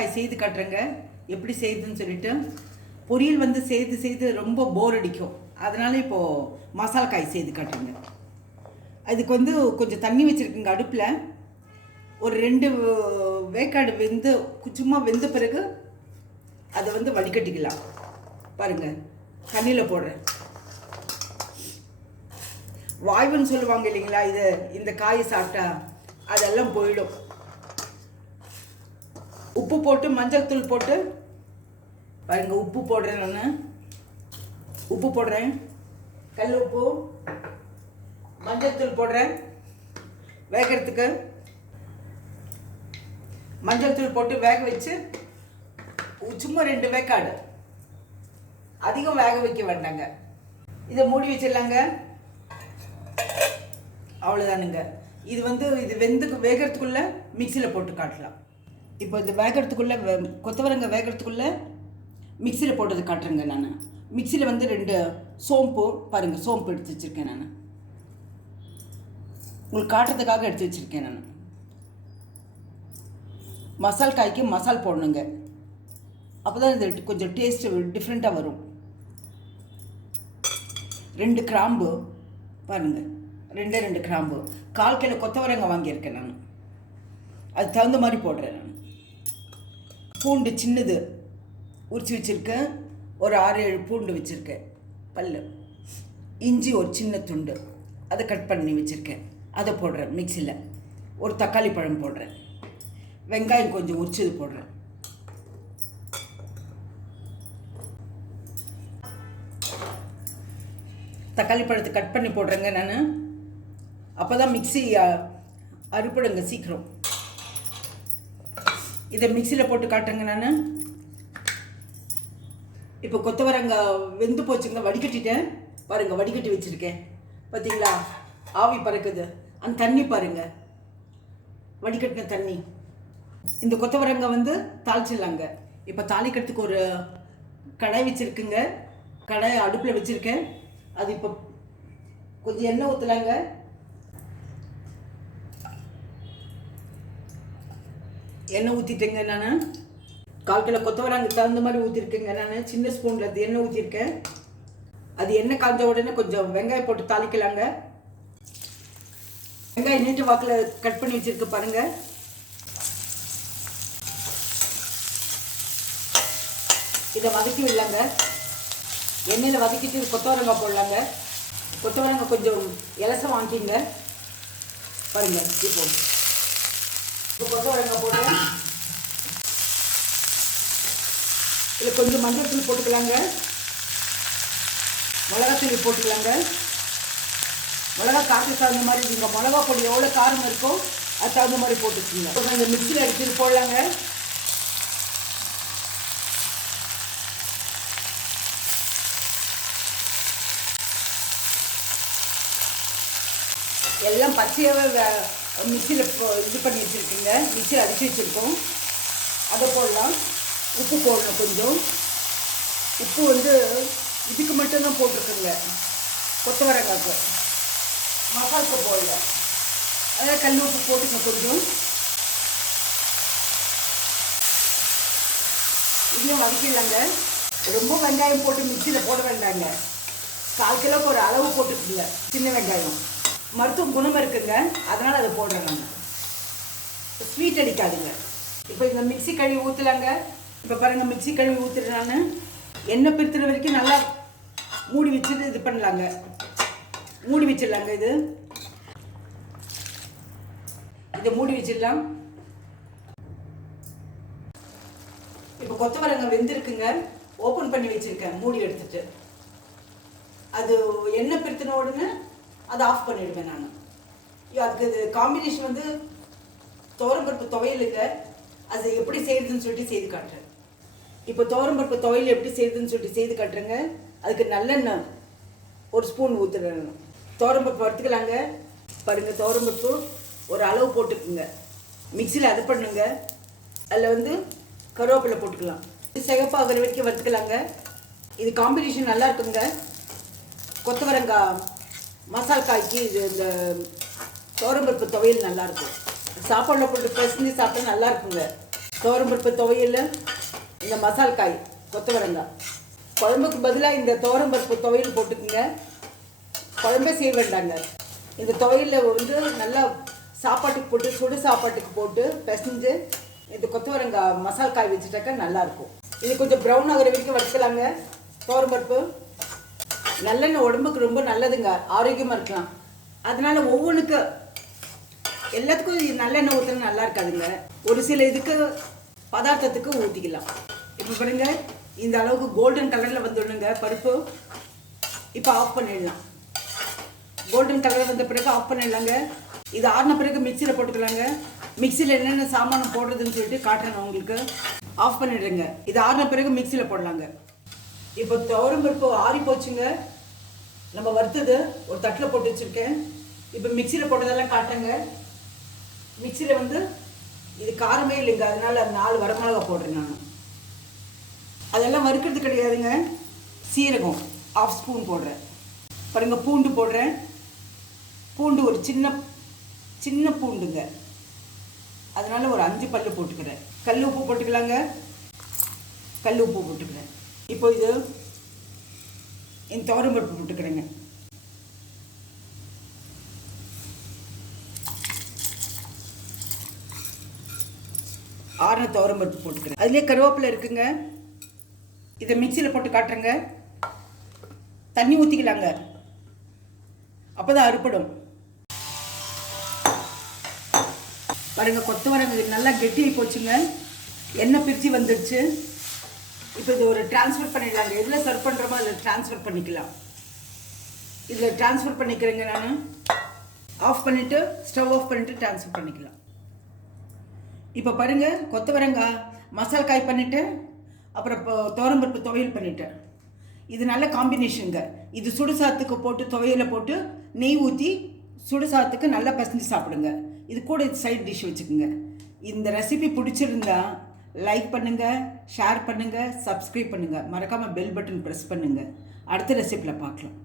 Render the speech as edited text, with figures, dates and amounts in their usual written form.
காய் செய்து காட்டுறேங்க எப்படி செய்யுதுன்னு சொல்லிட்டு. பொரியல் வந்து செய்து ரொம்ப போர் அடிக்கும், அதனால இப்போது மசாலா காய் செய்து காட்டுறேங்க. அதுக்கு வந்து கொஞ்சம் தண்ணி வச்சுருக்குங்க அடுப்பில். ஒரு 2 வேக்காடு வெந்து சும்மா வெந்த பிறகு அதை வந்து வடிகட்டிக்கலாம். பாருங்கள், தண்ணியில் போடுறேன். வாய்வுன்னு சொல்லுவாங்க இல்லைங்களா, இந்த காயை சாப்பிட்டா அதெல்லாம் போயிடும். உப்பு போட்டு மஞ்சள் தூள் போட்டு பாருங்க, உப்பு போடுறேன். நான் உப்பு போடுறேன், கல் உப்பு, மஞ்சள் தூள் போடுறேன். வேகிறதுக்கு மஞ்சள் தூள் போட்டு வேக வச்சு சும்மா 2 வேக்காடு, அதிகம் வேக வைக்க வேண்டாங்க. இதை மூடி வச்சிடலாங்க. அவ்வளோதானுங்க. இது வந்து வேகிறதுக்குள்ளே மிக்சியில் போட்டு காட்டலாம். இப்போ இது வேகிறதுக்குள்ளே கொத்தவரங்காய் வேகிறதுக்குள்ளே மிக்சியில் போட்டது காட்டுறேங்க. நான் மிக்சியில் வந்து 2 சோம்பு, பாருங்கள் சோம்பு எடுத்து வச்சுருக்கேன். நான் உங்களுக்கு காட்டுறதுக்காக எடுத்து வச்சுருக்கேன். நான் மசால் காய்க்கு மசால் போடணுங்க, அப்போ தான் இது கொஞ்சம் டேஸ்ட்டு டிஃப்ரெண்ட்டாக வரும். 2 கிராம்பு பாருங்கள், 2 கிராம்பு, 1/4 கிலோ கொத்தவரங்காய் வாங்கியிருக்கேன். நான் அது தகுந்த மாதிரி போடுறேன். நான் பூண்டு சின்னது உரிச்சு வச்சுருக்கேன், ஒரு 6-7 பூண்டு வச்சுருக்கேன் பல். இஞ்சி ஒரு சின்ன துண்டு, அதை கட் பண்ணி வச்சுருக்கேன், அதை போடுறேன் மிக்சியில். ஒரு தக்காளி பழம் போடுறேன், வெங்காயம் கொஞ்சம் உரிச்சது போடுறேன். தக்காளி பழத்தை கட் பண்ணி போடுறேங்க நான், அப்போ தான் மிக்சி அறுப்பிடுங்க சீக்கிரம். இதை மிக்சியில் போட்டு காட்டுறேங்க நான். இப்போ கொத்தவரங்காய் வெந்து போச்சுங்க, வடிகட்டிட்டேன். பாருங்கள், வடிகட்டி வச்சுருக்கேன் பார்த்தீங்களா, ஆவி பறக்குது. அந்த தண்ணி பாருங்கள், வடிகட்டின தண்ணி. இந்த கொத்தவரங்காய் வந்து தாளிச்சிடலாங்க. இப்போ தாளிக்கிறதுக்கு ஒரு கடாய் வச்சுருக்குங்க. கடாய் அடுப்பில் வச்சுருக்கேன். அது இப்போ கொஞ்சம் எண்ணெய் ஊற்றலாங்க. எண்ணெய் ஊற்றிட்டேங்க. நான் 1/4 கிலோ கொத்தவரங்காய் தகுந்த மாதிரி ஊற்றிருக்கேங்க. நான் சின்ன ஸ்பூனில் அது எண்ணெய் ஊற்றிருக்கேன். அது எண்ணெய் காய்ஞ்ச உடனே கொஞ்சம் வெங்காயம் போட்டு தாளிக்கலாங்க. வெங்காயம் நீட்டு வாக்கில் கட் பண்ணி வச்சுருக்கு பாருங்கள். இதை வதக்கி விடலாங்க. எண்ணெயில் வதக்கிட்டு கொத்தவரங்காய் போடலாங்க. கொத்தவரங்காய் கொஞ்சம் இலசம் வாங்கிங்க பாருங்கள். இப்போ கொத்தவரங்காய் போடுறேன். இதில் கொஞ்சம் மஞ்சள் தூள் போட்டுக்கலாங்க, மிளகாத்தூள் போட்டுக்கலாங்க. மிளகா காரத்துக்கு தகுந்த மாதிரி நீங்கள் மிளகா பொடி எவ்வளோ காரம் இருக்கோ அது தகுந்த மாதிரி போட்டுக்கோங்க. இப்போ இந்த மிக்சியில் அடிச்சுட்டு போடலாங்க. எல்லாம் பச்சையாகவே மிக்சியில் இது பண்ணி வச்சுருக்கீங்க, மிக்சியில் அடித்து வச்சுருக்கோம். அதை போடலாம். உப்பு போடணும் கொஞ்சம். உப்பு வந்து இதுக்கு மட்டும்தான் போட்டிருக்குங்க, கொத்தவரங்காய்க்கு, மசாலுக்கு போடல. அதாவது கல் உப்பு போட்டுங்க கொஞ்சம். இதையும் வதக்கிடலாங்க. ரொம்ப வெங்காயம் போட்டு மிக்சியில் போட வேண்டாங்க. 1/4 கிலோக்கு ஒரு அளவு போட்டுக்குங்க சின்ன வெங்காயம். மருத்துவ குணம் இருக்குங்க, அதனால் அதை போடுறேன். நான் ஸ்வீட் அடிக்காதுங்க. இப்போ இந்த மிக்சி கழுவி ஊற்றலாங்க. இப்போ பாருங்கள், மிக்சி கழுவி ஊற்றுறேன். நான் எண்ணெய் பிரித்துற வரைக்கும் நல்லா மூடி வச்சுட்டு இது பண்ணலாங்க, மூடி வச்சிடலாங்க. இதை மூடி வச்சிடலாம். இப்போ கொத்தவரங்காய் வெந்திருக்குங்க, ஓப்பன் பண்ணி வச்சுருக்கேன் மூடி எடுத்துட்டு. அது எண்ணெய் பிரித்தின உடனே அதை ஆஃப் பண்ணிவிடுவேன் நான். அதுக்கு இது காம்பினேஷன் வந்து துவரம்பருப்பு துவையலுங்க. அது எப்படி செய்யுதுன்னு சொல்லிட்டு செய்து காட்டுறேன். இப்போ துவரம்பருப்பு துவையல் எப்படி செய்யுதுன்னு சொல்லிட்டு செய்து காட்டுறேங்க. அதுக்கு நல்லெண்ணெய் 1 ஸ்பூன் ஊற்றுறேன். துவரம்பருப்பு வறுத்துக்கலாங்க. பாருங்கள், துவரம்பருப்பு ஒரு அளவு போட்டுக்குங்க, மிக்சியில் அது பண்ணுங்க. அதில் வந்து கருவேப்பிலை போட்டுக்கலாம். சிகப்பாகிற வரைக்கும் வறுத்துக்கலாங்க. இது காம்பினேஷன் நல்லா இருக்குங்க. கொத்தவரங்காய் மசால் காய்க்கு இது இந்த துவரம்பருப்பு துவையல் நல்லாயிருக்கும். சாப்பாடில் போட்டு பிசைஞ்சு சாப்பிட்டா நல்லா இருக்குங்க. துவரம்பருப்பு துவையல், இந்த மசால் காய், கொத்தவரங்காய். குழம்புக்கு பதிலாக இந்த துவரம்பருப்பு துவையல் போட்டுக்குங்க. குழம்பே செய்ய வேண்டாங்க. இந்த துவையலில் வந்து நல்லா சாப்பாட்டுக்கு போட்டு, சுடு சாப்பாட்டுக்கு போட்டு பிசைஞ்சு இந்த கொத்தவரங்காய் மசால் காய் வச்சுட்டாக்கா நல்லாயிருக்கும். இது கொஞ்சம் ப்ரௌன் ஆகிற வரைக்கும் வறுக்கலாங்க. துவரம்பருப்பு நல்லெண்ணெய் உடம்புக்கு ரொம்ப நல்லதுங்க, ஆரோக்கியமாக இருக்கலாம். அதனால் ஒவ்வொன்றுக்கு எல்லாத்துக்கும் நல்லெண்ணெய் ஊற்றினா நல்லா இருக்காதுங்க. ஒரு சில இதுக்கு பதார்த்தத்துக்கு ஊற்றிக்கலாம். இப்போ பாருங்க, இந்த அளவுக்கு கோல்டன் கலரில் வந்துடணுங்க பருப்பு. இப்போ ஆஃப் பண்ணிடலாம். கோல்டன் கலர் வந்த பிறகு ஆஃப் பண்ணிடலாங்க. இது ஆறின பிறகு மிக்சியில் போட்டுக்கலாங்க. மிக்சியில் என்னென்ன சாமானம் போடுறதுன்னு சொல்லிட்டு காட்டுறேன் உங்களுக்கு. ஆஃப் பண்ணிடுறேங்க. இது ஆறின பிறகு மிக்சியில் போடலாங்க. இப்போ துவரம்பருப்பு ஆறி போச்சுங்க. நம்ம வறுத்தது ஒரு தட்டில் போட்டு வச்சுருக்கேன். இப்போ மிக்சியில் போட்டதெல்லாம் காட்டுறேங்க. மிக்சியில் வந்து இது காரமே இல்லைங்க, அதனால் 4 வரமிளகா போடுறேன் நான். அதெல்லாம் வறுக்கிறது கிடையாதுங்க. சீரகம் 1/2 ஸ்பூன் போடுறேன். பாருங்க, பூண்டு போடுறேன். பூண்டு ஒரு சின்ன பூண்டுங்க, அதனால் ஒரு 5 பல்லு போட்டுக்கிறேன். கல் உப்பு போட்டுக்கலாங்க. கல் உப்பு போட்டுக்கிறேன். இப்போ இது இந்த துவரம்பருப்பு போட்டுக்கிறேங்க. ஆறின துவரம்பருப்பு போட்டுக்கிறேன். அதுலேயே கருவேப்பிலை இருக்குங்க. இதை மிக்சியில் போட்டு காட்டுறேங்க. தண்ணி ஊற்றிக்கலாங்க, அப்போ தான் அறுப்படும். பாருங்க, கொத்தவரங்காய் நல்லா கெட்டியாகி போச்சுங்க. எண்ணெய் பிரித்து வந்துடுச்சு. இப்போ இது ஒரு ட்ரான்ஸ்ஃபர் பண்ணிடலாங்க. எதில் சர்வ் பண்ணுறோமோ அதில் ட்ரான்ஸ்ஃபர் பண்ணிக்கலாம். இதில் ட்ரான்ஸ்ஃபர் பண்ணிக்கிறேங்க. நான் ஆஃப் பண்ணிவிட்டு, ஸ்டவ் ஆஃப் பண்ணிவிட்டு ட்ரான்ஸ்ஃபர் பண்ணிக்கலாம். இப்போ பாருங்கள், கொத்தவரங்காய் மசால் காய் பண்ணிவிட்டேன். அப்புறம் இப்போ துவரம்பருப்பு துவையல் பண்ணிவிட்டேன். இது நல்ல காம்பினேஷனுங்க. இது சுடுசாத்துக்கு போட்டு துவையலை போட்டு நெய் ஊற்றி சுடுசாத்துக்கு நல்லா பசஞ்சு சாப்பிடுங்க. இது கூட சைட் டிஷ் வச்சுக்கோங்க. இந்த ரெசிபி பிடிச்சிருந்தா லைக் பண்ணுங்கள், ஷேர் பண்ணுங்கள், சப்ஸ்கிரைப் பண்ணுங்கள். மறக்காமல் பெல் பட்டன் ப்ரெஸ் பண்ணுங்கள். அடுத்த ரெசிபியில் பார்க்கலாம்.